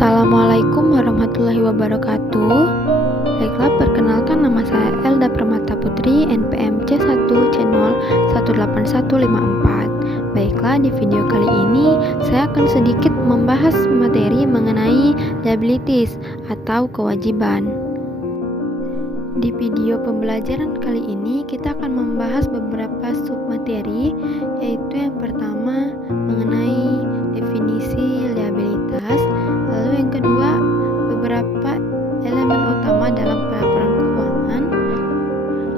Assalamualaikum warahmatullahi wabarakatuh. Baiklah, perkenalkan nama saya Elda Permata Putri, NPM C1 C0181154. Baiklah, di video kali ini saya akan sedikit membahas materi mengenai liabilities atau kewajiban. Di video pembelajaran kali ini kita akan membahas beberapa submateri, yaitu yang pertama mengenai definisi liabilitas, lalu yang kedua beberapa elemen utama dalam pelaporan keuangan,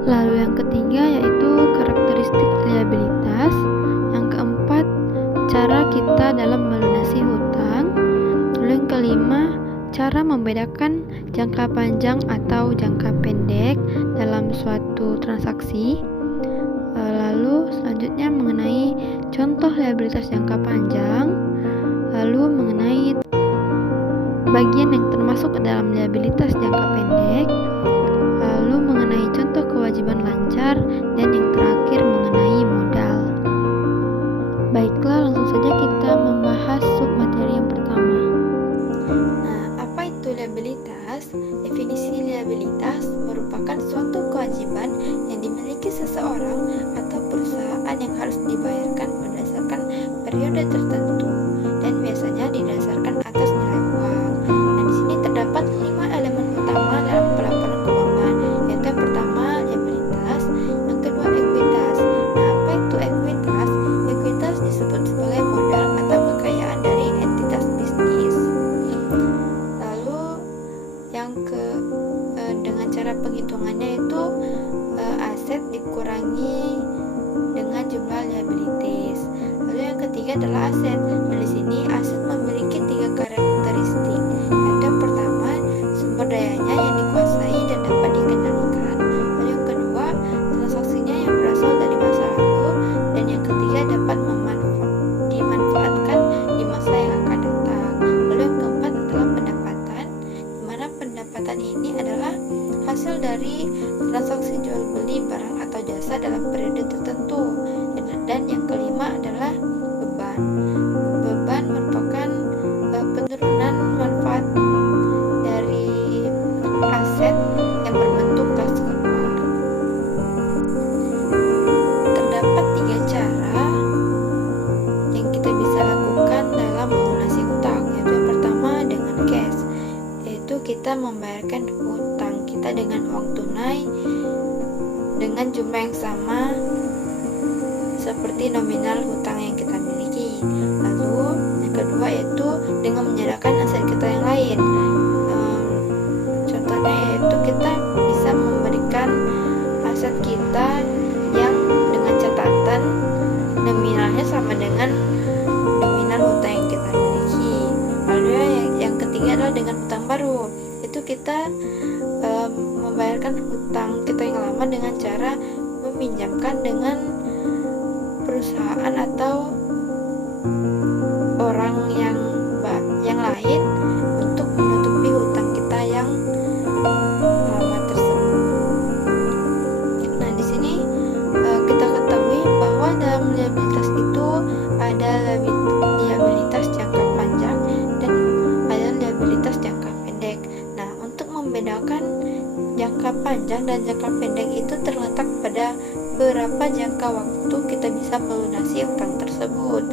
lalu yang ketiga yaitu karakteristik liabilitas, yang keempat cara kita dalam melunasi hutang, lalu yang kelima cara membedakan jangka panjang atau jangka pendek dalam suatu transaksi. Lalu selanjutnya mengenai contoh liabilitas jangka panjang, lalu mengenai bagian yang termasuk ke dalam liabilitas jangka pendek, lalu mengenai contoh kewajiban lancar, dan yang terakhir mengenai modal. Baiklah, langsung saja kita membahas submateri yang pertama. Apa itu liabilitas? Definisi liabilitas merupakan suatu kewajiban yang dimiliki seseorang atau perusahaan yang harus dibayarkan berdasarkan periode tertentu dan biasanya didasarkan atas nilai uang. Nah, di sini terdapat 5 elemen utama dalam pelaporan keuangan, yaitu yang pertama liabilitas, yang kedua ekuitas. Nah, apa itu ekuitas? Ekuitas disebut sebagai modal atau kekayaan dari entitas bisnis. Dengan cara penghitungannya itu aset dikurangi dengan jumlah liabilities. Lalu yang ketiga adalah aset. Nah, di sini aset memiliki 3 karakteristik. Yang pertama, sumber dayanya yang dikuasai dan dapat dikendalikan. Lalu yang kedua, transaksinya yang berasal dari masa lalu, dan yang ketiga dapat dimanfaatkan di masa yang akan datang. Lalu yang keempat adalah pendapatan, di mana pendapatan ini adalah hasil dari transaksi jual beli barang atau jasa dalam periode tertentu. Dan yang kelima adalah beban. Beban merupakan penurunan manfaat dari aset yang berbentuk kas keluar. Terdapat 3 cara yang kita bisa lakukan dalam melunasi hutang, yaitu yang pertama dengan cash, yaitu kita membayarkan hutang kita dengan uang tunai dengan jumlah yang sama seperti nominal hutang yang kita miliki. Lalu yang kedua yaitu dengan menyerahkan aset kita yang lain. Contohnya yaitu kita bisa memberikan aset kita yang dengan catatan nominalnya sama dengan nominal hutang yang kita miliki. Lalu yang ketiga adalah dengan hutang baru, itu kita membayarkan hutang kita yang lama dengan cara meminjamkan dengan perusahaan atau orang yang lain untuk menutupi hutang kita yang lama tersebut. Nah, di sini kita ketahui bahwa dalam liabilitas itu ada liabilitas jangka panjang dan ada liabilitas jangka pendek. Nah, untuk membedakan jangka panjang dan jangka pendek itu terletak pada berapa jangka waktu kita bisa melunasi hutang tersebut.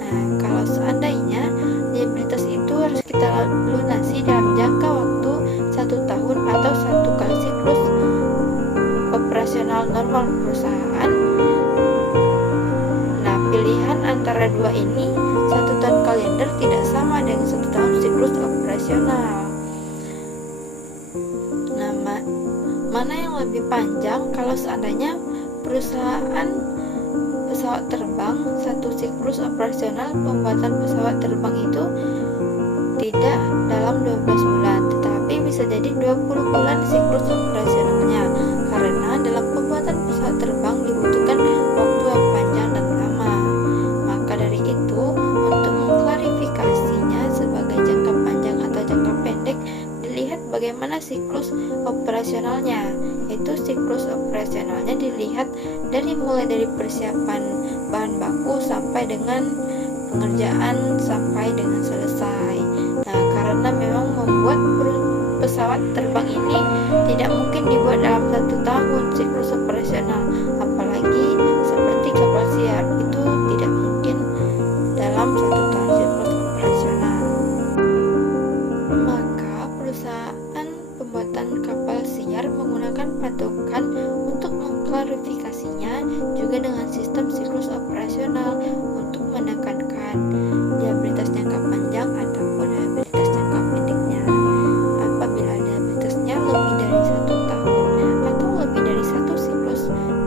Nah, kalau seandainya liabilitas itu harus kita lunasi dalam jangka waktu 1 tahun atau 1 kali siklus operasional normal perusahaan. Nah, pilihan antara dua ini, 1 tahun kalender tidak sama dengan 1 tahun siklus operasional. Nah, mana yang lebih panjang kalau seandainya perusahaan pesawat terbang 1 siklus operasional pembuatan pesawat terbang itu tidak dalam 12 bulan, tetapi bisa jadi 20 bulan siklus operasionalnya, karena dalam pembuatan pesawat terbang dibutuhkan waktu yang panjang dan lama. Maka dari itu, untuk mengklarifikasinya sebagai jangka panjang atau jangka pendek, dilihat bagaimana siklus operasionalnya. Itu siklus operasionalnya dilihat mulai dari persiapan bahan baku sampai dengan pengerjaan sampai dengan selesai. Nah, karena pesawat terbang ini tidak mungkin dibuat dalam 1 tahun siklus operasional, apalagi seperti kapal siar itu tidak mungkin dalam 1 tahun siklus operasional. Maka perusahaan pembuatan kapal siar menggunakan patokan untuk mengklarifikasinya juga dengan sistem siklus operasional untuk menekankan liabilitas jangka panjang ataupun liabilitas jangka pendeknya. Apabila liabilitasnya lebih dari 1 tahun atau lebih dari 1 siklus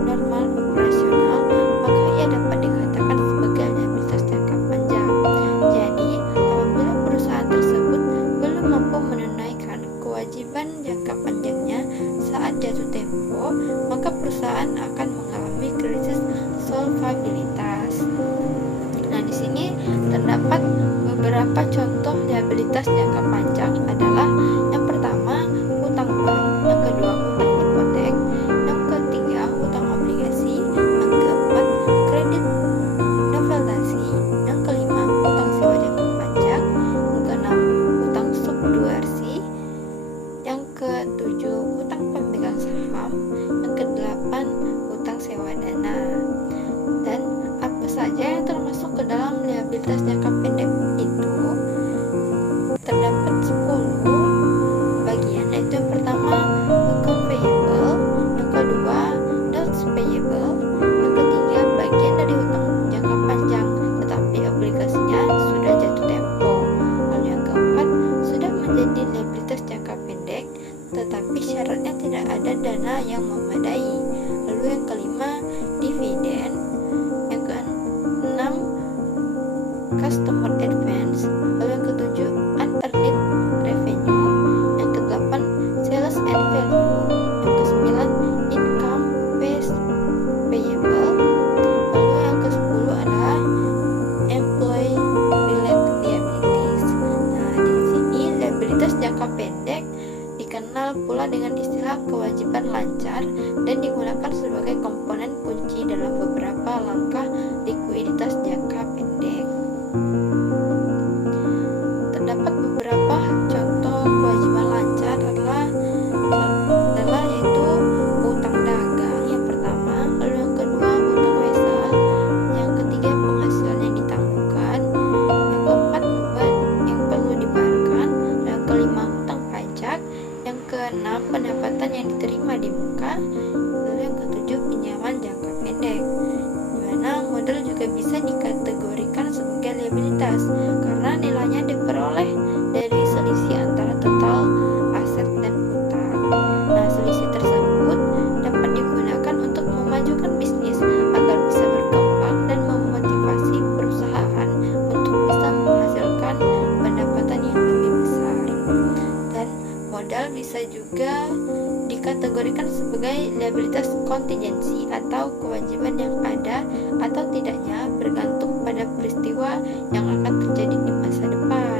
normal operasional, maka ia dapat dikatakan sebagai liabilitas jangka panjang. Jadi, apabila perusahaan tersebut belum mampu menunaikan kewajiban jangka panjangnya saat jatuh tempo, maka perusahaan akan mengalami krisis solvabilitas. Nah, di sini terdapat beberapa contoh liabilitas jangka panjang adalah yang pertama hutang bank, yang kedua hutang hipotek, yang ketiga hutang obligasi, yang keempat kredit noveltasi, yang kelima hutang sewa jangka panjang, yang keenam hutang subduarsi, yang ketujuh hutang pemegang saham, yang kedelapan hutang sewa dana. Dan apa saja yang termasuk ke dalam liabilitas jangka pendek itu terdapat 10 bagian, yaitu yang pertama account payable, yang kedua notes payable, yang ketiga bagian dari hutang jangka panjang tetapi obligasinya sudah jatuh tempo, lalu yang keempat sudah menjadi liabilitas jangka pendek tetapi syaratnya tidak ada dana yang memadai, lalu yang kelima dividen, yang keenam customer advance, lalu yang ketujuh unearned revenue, yang kedelapan sales and value, yang kesembilan income based payable, lalu yang ke-10 adalah employee related liabilities. Nah, di sini liabilitas jangka pendek dikenal pula dengan istilah kewajiban lancar dan digunakan sebagai komponen kunci dalam beberapa langkah likuiditas jangka pendek. Terdapat beberapa contoh kewajiban lancar adalah yaitu utang dagang yang pertama, lalu yang kedua utang wesel, yang ketiga penghasilan yang ditangguhkan, yang keempat beban yang perlu dibayarkan, yang kelima hutang pajak, yang keenam pendapatan yang diterima di muka, lalu yang ketujuh pinjaman jangka pendek. Dimana modal juga bisa dikategorikan sebagai liabilitas karena nilainya diperoleh dari selisih antara total aset dan utang. Nah, selisih tersebut dapat digunakan untuk memajukan bisnis agar bisa berkembang dan memotivasi perusahaan untuk bisa menghasilkan pendapatan yang lebih besar. Dan modal bisa juga dikategorikan sebagai liabilitas kontingensi atau kewajiban yang ada atau tidaknya bergantung pada peristiwa yang akan terjadi di masa depan.